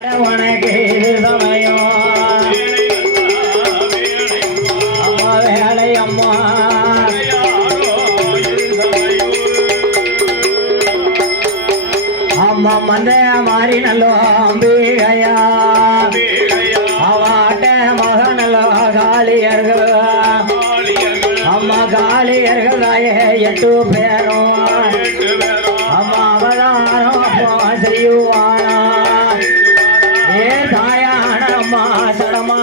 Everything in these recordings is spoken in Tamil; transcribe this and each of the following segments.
உனக்கு இது சமயம் அம்மா வேலை அம்மா அம்மா மந்த மாறி நல்லோ அம்பிகையா அவாட்ட மக நல்லோ காளியர்கள் அம்மா காளியர்கள் தாயே எட்டு பேரும் அம்மா அவதாரம் அப்பா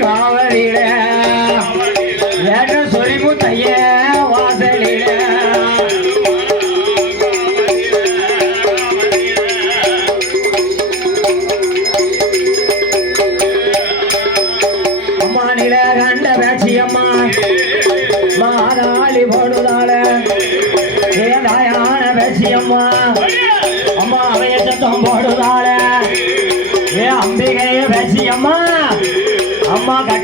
காவலில ஏற்ற சொலிப்பு வாசலில. அம்மா நில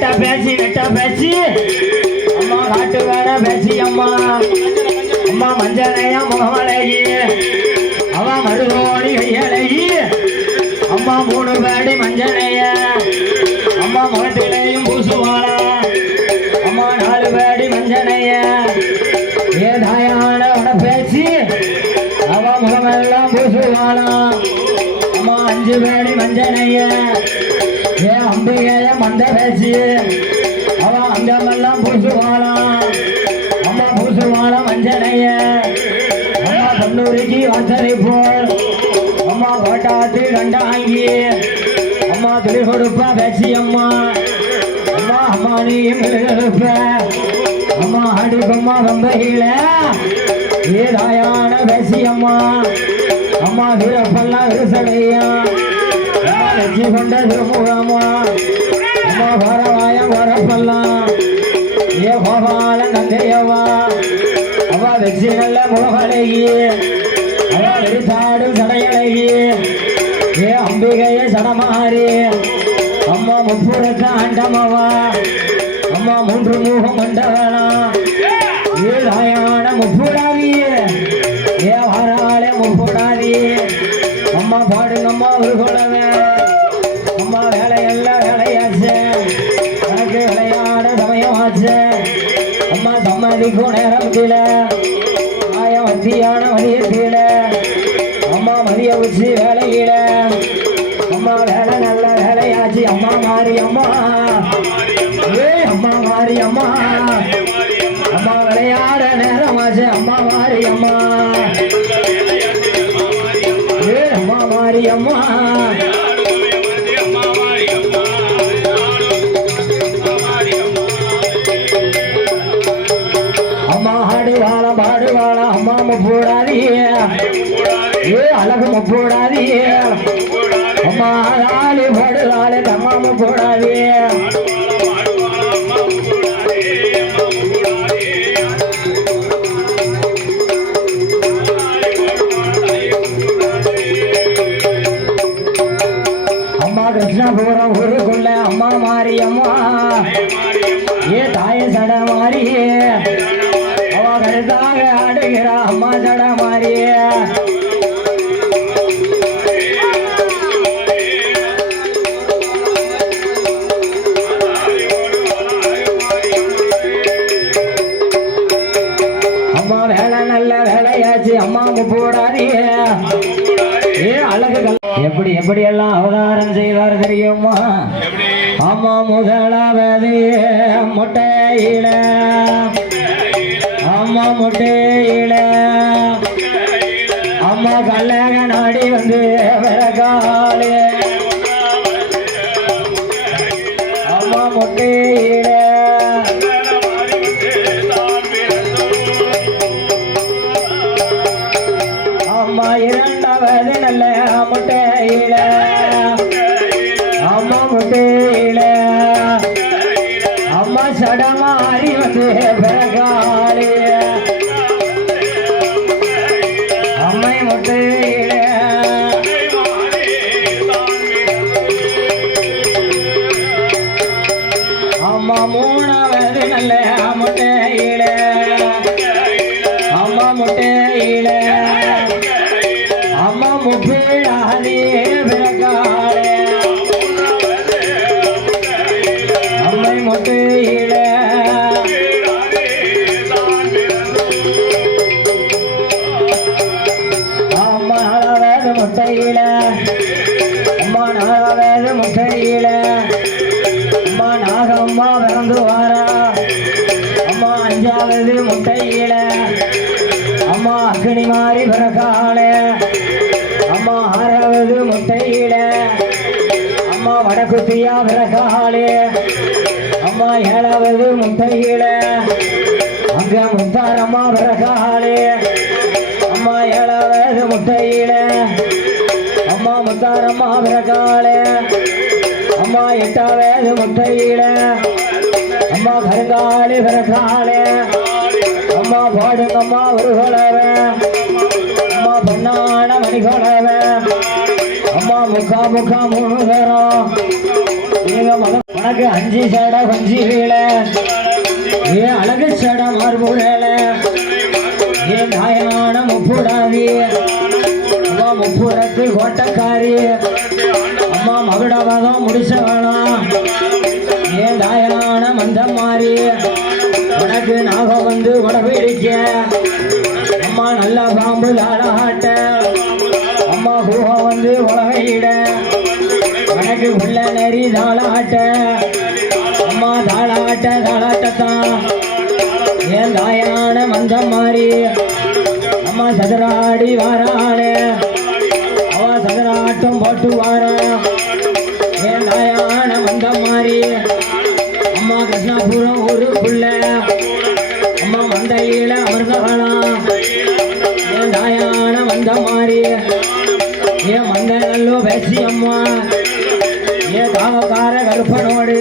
அம்மா பேசி பேச்சு பேசி. அம்மா காட்டு வேற பேசி அம்மா. அம்மா மஞ்சளையா முகமலையி அவ மருகோடி கையலையி அம்மா மூணு பேடி மஞ்சளைய. அம்மா முகத்திலையும் பூசுவாளா அம்மா நாலு பேடி மஞ்சனைய ஏதாயான உட பேச்சு அவ முகமெல்லாம் பூசுவாளா அம்மா அஞ்சு பேடி மஞ்சனைய மந்த பேசி அவன் அங்கமெல்லாம் பூசுவாளா அம்மா பூசுவாளா மஞ்சனைய அம்மா தொண்ணூறுக்கு வாசலை போல். அம்மா போட்டாத்து கண்டாங்கி. அம்மா துளி கொடுப்பா பேசி அம்மா அம்மா அம்மா நீ எழுப்ப அம்மா அடிப்பம்மா வம்பையில ஏதாயான பேசி அம்மா அம்மா வீரப்பெல்லாம் விரிசடையா. அம்மா வச்சு கொண்ட திருமுகமா அம்மா வரவாய வரப்பெல்லாம் ஏ கோபால நந்தையவா. அவ வெற்றி நல்ல முகமலையி. அவ வெறித்தாடு சடையழகி ஏ அம்பிகைய சடமாரி அம்மா முப்புறத்த ஆண்டமவா அம்மா மூன்று மூகம் கொண்டவனா ஏ தாயான முப்புடாதி ஏ வராளே முப்புடாதி அம்மா பாடுங்கம்மா ஒரு குழவை அம்மா வேலை அம்மா சம்மதிக்கும் நேரம் கீழ ஆயம் வத்தியான மதியத்தில அம்மா மதிய உச்சி வேலையில அம்மா வேலை நல்ல வேலையாச்சு அம்மா மாறி அம்மா ஏய் அம்மா மாறி அம்மா அம்மா விளையாட நேரமாச்சு. அம்மா மாறி அம்மா ஏ அம்மா மாறி அம்மா போடாதியே முப்போடாதி ஏ அழகு முப்போடாதி அம்மா ஆளு பாடுவாள அம்மா முப்போடாதி அம்மா கிருஷ்ணபுரம் ஊருக்குள்ள அம்மா மாரியம்மா. ஏ எப்படி எப்படி எல்லாம் அவதாரம் செய்வார் தெரியுமா? அம்மா முதலாவது முட்டையில. அம்மா முட்டையில. அம்மா கல்லக நாடி வந்து விறகாலே. அம்மா முட்டையில. அம்மா இரண்டாவது நல்ல முட்டையில அம்மா முட்டையில. அம்மா சடமாறி வந்து பிறகாலிய அம்மை முட்டையில. அம்மா மூணாவது நல்ல முட்டையில அம்மா முட்டையில. முட்டையில. அம்மா நாலாவது முட்டையில. அம்மா நாகம்மா பிறந்து வாரா அம்மா அஞ்சாவது முட்டையில. அம்மா அக்னி மாறி பிறகாளே குத்தியா வடக்குத்தியா அம்மா ஏழாவது முட்டையில. அங்க முத்தாரம்மா பிறகாளே அம்மா ஏழாவது முத்தையில அம்மா முத்தாரம்மா பிறகாளே அம்மா எட்டாவது முத்தையில அம்மா கருங்காலி பிறகாளே அம்மா பாடுங்கம்மா ஒரு கொலவ. அம்மா பொன்னான மணி கொலவ முக்கா முக்கா மூணு பேரும் நீங்க உனக்கு அஞ்சு சட பஞ்சு வீழ. ஏ அழகு சட மார்புழல ஏ நாயனான முப்புடாதி அம்மா முப்புரத்து கோட்டக்காரி. அம்மா மகுடவகம் முடிச்சவனா ஏ ஏன் தாயனான மந்தம் மாறி தாளாட்ட அம்மா தாளாட்ட தாளாட்டத்தான் ஏன் தாயான மந்தம் மாறி அம்மா சதுராடி வாராளே. அவ சதுராட்டம் போட்டு வாரா ஏன் தாயான மந்தம் மாறி அம்மா கிருஷ்ணாபுரம் ஒரு புள்ள. அம்மா மந்தையில அமிர்தவளம் என் தாயான மந்த மாறி ஏன் மந்த நல்லோ பேசி அம்மா. ஏன் காவக்கார கருப்பனோடு